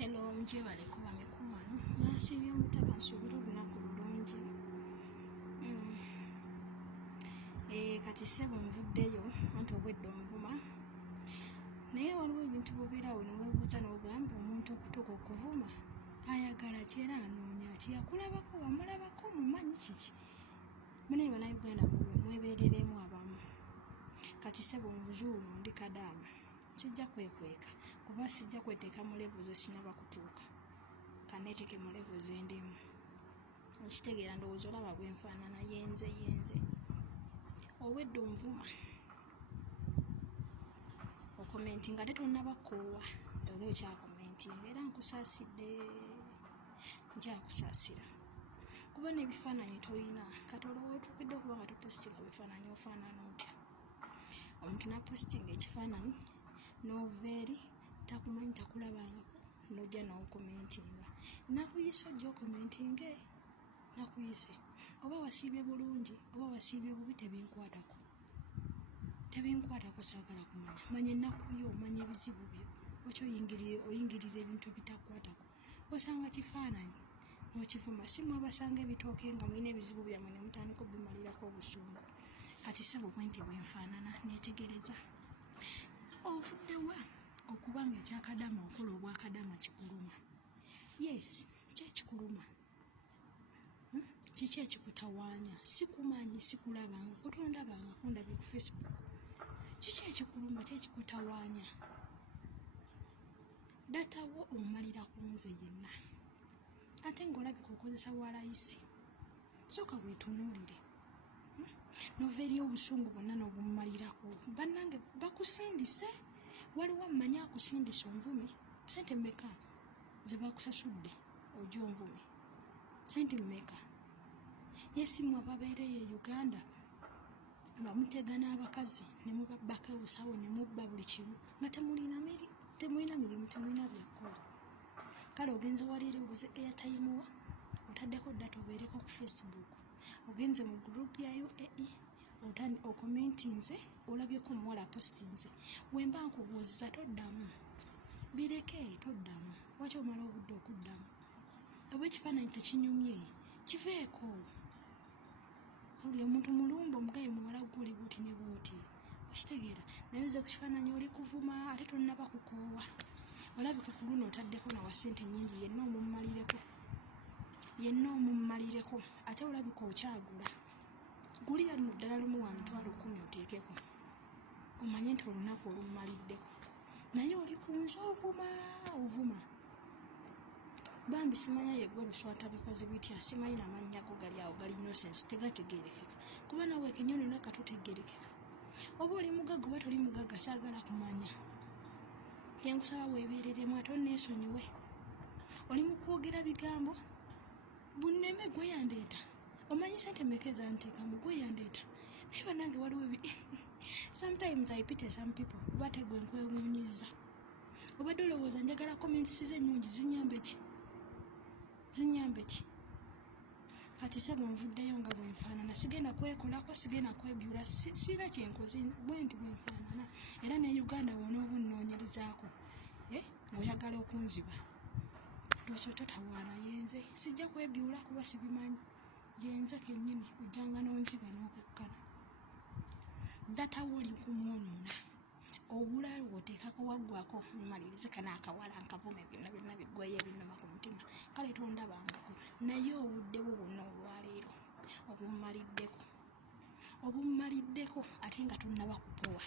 Hello, mjebale kuba mikwano. Nasibye mutaka nsuubira olunaku lulungi. Kati ssebo nvuddeyo anti obwedde onvuma. Naye waliwo ebintu bw'obeerawo ne weebuuza n'ogamba omuntu okutuuka okuvuma ayagala ki era anoonya ki, yakulabako wamulabako mumanyi kiki. Munaye bannayuganda mwebeereremu abamu. Kati ssebo nvuzuuno ndi kadaamu. Sijja kwekweka kuba sijja kweteeka mu levo ze sinaba kutuuka. Kanneeteke mu levo ze ndimu. Okitegeera ndowooza olaba bwe nfaanana yenze. Obwedde onvuma. Okomentinga ate tonnaba kkoowa. Oli okyakomentinga era nkusaasidde. Nkyakusaasira. Kuba n'ebifaananyi toyina. Kati olwo otuukidde okuba nga topositinga bifaananyi ofaanana otya? Omuntu n'apositinga ekifaananyi n'ova eri takumanyi takulabangako n'ojja n'okomentinga. Nakuyise ojja okomentinge. Nakuyise. Oba wasiibye bulungi oba wasiibye bubi tebinkwatako. Tebinkwatako saagala kumanya. Manya ennaku yo, manya ebizibu byo. Okyo oyingirira ebintu bitakwatako. Osanga kifaananyi n'okivuma. Si mwabasanga ebitooke nga mulina ebizibu byammwe ne mutandika obimalirako obusungu. Kati ssebo bwe nti bwe nfaanana neetegereza. Ovuddewa okuba nga ekyakadaama okola obwakadaama kikuluma. Yes, kyekikuluma. Kiki ekikutawaanya? Sikumanyi, sikulabanga, kutondabanga kundabye ku Facebook. Kiki ekikuluma, kyekikutawaanya? Datawo omalira ku nze yenna. Ate ng'olabika okozesa walayisi. Sooka weetunuulire. Nova eri obusungu bwonna n'obummalirako. Bannange bakusindise. Waliwo amanyi akusindisa onvume. Sente mmeka ze bakusasudde ojja onvume? Sente mmeka? Yesimwe ababeereyo e Uganda nga mutega n'abakazi ne mubabbako obusawo ne mubba buli kimu nga temulina mirimu, temulina byakukola. Kale ogenze wali eri oguze airtime wo, otaddeko data obeereko ku Facebook. Ogenze mu gurupu ya UAE, okomentinze, olabyeko omuwala apositinze. Wemba nkubuuziza toddamu. Bireke toddamu. Lwaki omala obudde okuddamu? Oba ekifaananyi tekinyumye, kiveeko. Oli omuntu mulumba omugaye muwala gw'oli bw'oti ne bw'oti. Okitegeera? Naye oze ku kifaananyi oli kuvuma ate tonnaba kukoowa. Olabika ku luno otaddeko nawa ssente nnyingi yenna omummalireko. Ate olabika okyagula. Gulira nno ddala lumu wa mitwalo 10 oteekeko. Omanye nti olunaku olummaliddeko. Naye oli ku nze ovuma. Bambi simanya yeggwe oluswata bikozi bitya, simanyi n'amannya go gali awo gali innocence tegategeerekeka. Kuba nawe kenyoni olaka totegeerekeka. Oba oli mugagga oba toli mugagga saagala kumanya. Kyenkusaba weebeereremu ate onneesonyiwe. Oli mu kwogera bigambo bunneme gwe yandeeta. Omanyi ssente mmeka ezanteekamu gwe yandeeta. Naye bannange waliwo sometimes I pity some people kuba te gwe nkwewuunyizza. Obadde olowooza njagala comments ze ennungi zinyambe ki? Kati ssebo nvuddeyo nga bwe nfaanana. Sigenda kwekolako, sigenda kwebyula, sirina kyenkoze bwe nti bwe nfaanana. Era ne Uganda wonooba onnoonyerezaako. Ng'oyagala okunziba. Totawaana yenze. Sijja kwebyula kuba sibimanyi. Yenze kennyini ojjanga n'onziba n'okekkana. Datawo oli kumwonoona. Obulayo bw'oteekako waggwako mmalirize kanaakawala nkavume byonna biggwayo ebinnuma ku mutima. Kale tondabangako. Naye obudde bwo bwonna olwaleero obumaliddeko ate nga tonnaba kupowa.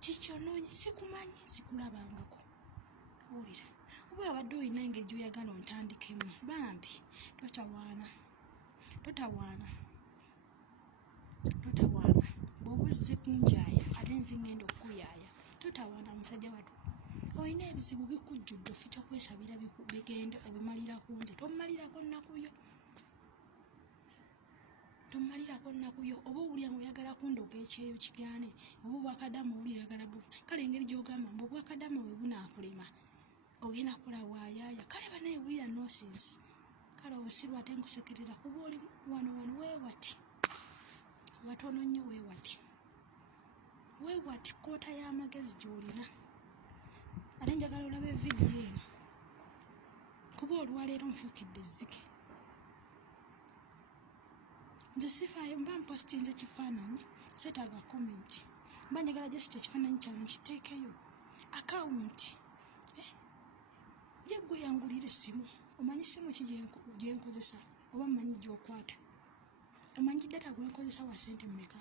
Kiki onoonye? Sikumanyi, sikulabangako. Wulira. Oba abadde olina engeri gy'oyagala ontandikemu. Bambi totawaana. Bw'oba ozze kunjaaya ate nze ngenda okukuyaaya. Totawaana musajja wattu. Olina ebizibu bikujjudde ofe ky'okwesabira bigende obimalira ku nze. Tommalirako nnaku yo. Oba owulira ng'oyagala kundoga ekyeyo kigaane. Oba obwakadaama owuli oyagala buvu. Kale engeri gy'ogamba mbu obwakadaama bwe bunaakulema ogenda kukola waayaaya. Kale banaye wulira nonsense. Kale obusiru ate nkusekerera kuba oli wano weewati. Watono nnyo weewati koota y'amagezi gy'olina. Ate njagala olabe vidiyo eno olwaleero nfuukidde ezzike. Nze sifaayo mba mpositinze kifaananyi seetaaga komenti, mba njagala just ekifaananyi kyange nkiteekeyo akawunti. Ye gwe yangulira essimu, omanyi essimu ki gye nkozesa oba mmanyi gy'okwata? Omanyi ddala gwe nkozesa wa ssente mmeka?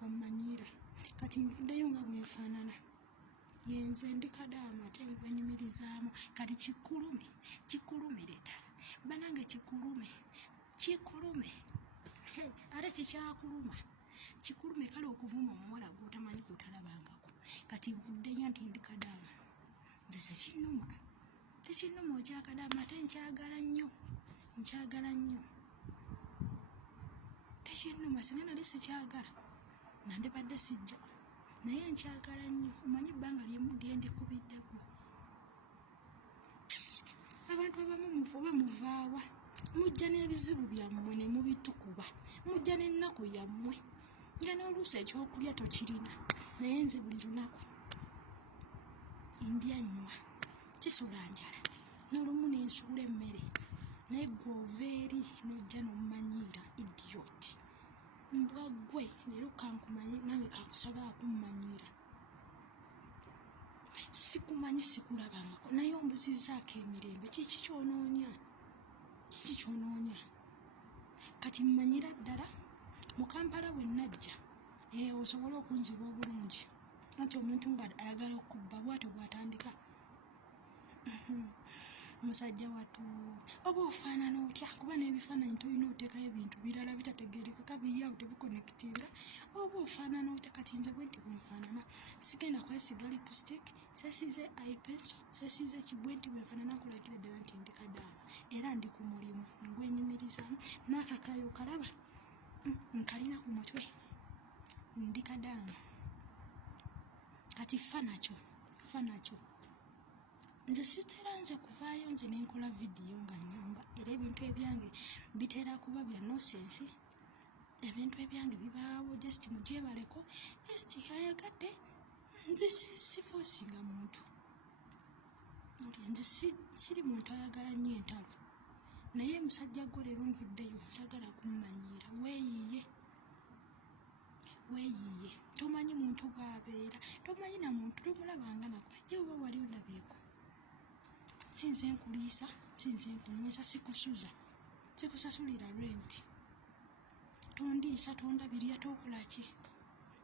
Wammanyiira. Kati nvuddeyo nga bwe nfaanana. Yenze ndi Kadaama ate ngwenyumirizaamu. Kati kikulumire ddala. Banange kikulume. Ate kikyakuluma. Kikulume kale okuvuma omuwala gw'otamanyi gw'otalabangako. Kati nvuddeyo nti ndi Kadaama. Nze tekinnuma. Tekinnuma okya Kadaama ate nkyagala nnyo. Tekinnuma singa nali sikyagala nandibadde sijja. Naye nkyagala nnyo. Omanyi ebbanga lye ndikubidde gwe. Abantu abamu muve muvaawa. Mujja n'ebizibu byammwe ne mubitukuba. Mujja n'ennaku yammwe. Nga n'oluusi ekyokulya tokirina. Naye nze buli lunaku ndya nnywa. Kisula njala. N'olumu n'ensuula emmere. Naye ggwe ova eri n'ojja n'ommanyiira idiot. Mbwa ggwe leero kankumanyi nange kankusagala kummanyiira. Sikumanyi sikulabangako naye ombuzizzaako emirembe. Kiki kyonoonya? Kati mmanyira ddala mu Kampala bwe najja osobole okunziba obulungi. Anti omuntu nga ayagala okubba bw'atyo bw'atandika. Musajja wattu oba ofaanana otya? Kuba n'ebifaananyi tolina oteekayo ebintu birala bitategeerekeka biri awo tebikonekitinga. Oba ofaanana otya? Kati nze bwe nti bwe nfaanana sigenda kwesiga lipstick, sesiize eye pencil, sesiize bwe nti bwe nfaanana nkulagira ddala nti ndi Kadaama era ndi ku mulimu ngwenyumirizaamu. N'akakayo kalaba nkalina ku mutwe ndi Kadaama. Kati ffa nakyo. Nze sitera nze kuvaayo nze nenkola vidiyo nga nnyumba era ebintu ebyange bitera kuba bya nosensi. Ebintu ebyange bibaawo just mugyebaleko, just ayagadde. Nze sifoosinga muntu. Nze siri muntu ayagala nnyo entalo. Naye musajja gwe leero nvuddeyo sagala kummanyiira. Weeyiiye. Tomanyi muntu bw'abeera. Tomanyi na muntu tomulabanga nako. Ye oba wali olabyeko. Sinze nkuliisa, sinze nkunywesa, sikusuza. Sikusasulira renti. Tondiisa, tondabirira, tokola ki?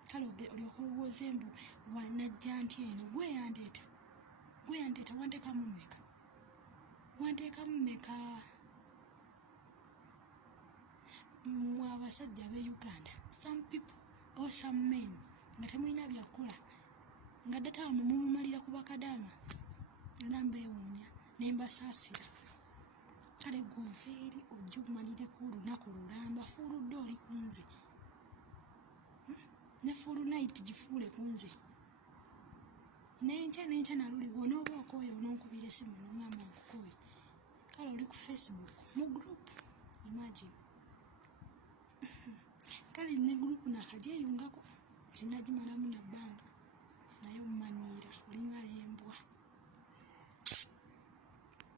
Kale olyoka olowooze mbu wanajja nti eno gweyandeeta. Wanteekamu mmeka? Mmwe abasajja ab'e Uganda, some people or some men nga temulina byakukola nga ddata mumumalira ku Bakadaama era mbeewuunya ne mbasaasira. Kale gw'ova eri ojja omalireko olunaku lulamba. Fuuludde oli ku nze. Ne full night gifuule ku nze. N'enkya naluliwo n'oba okooye ononkubira essimu n'oŋŋamba nkukooye. Kale oli ku Facebook mu group. Imagine. Kale ne group naakagyeyungako. Sinagimalamu na bbanga. Naye ommanyiira olinga l'embwa.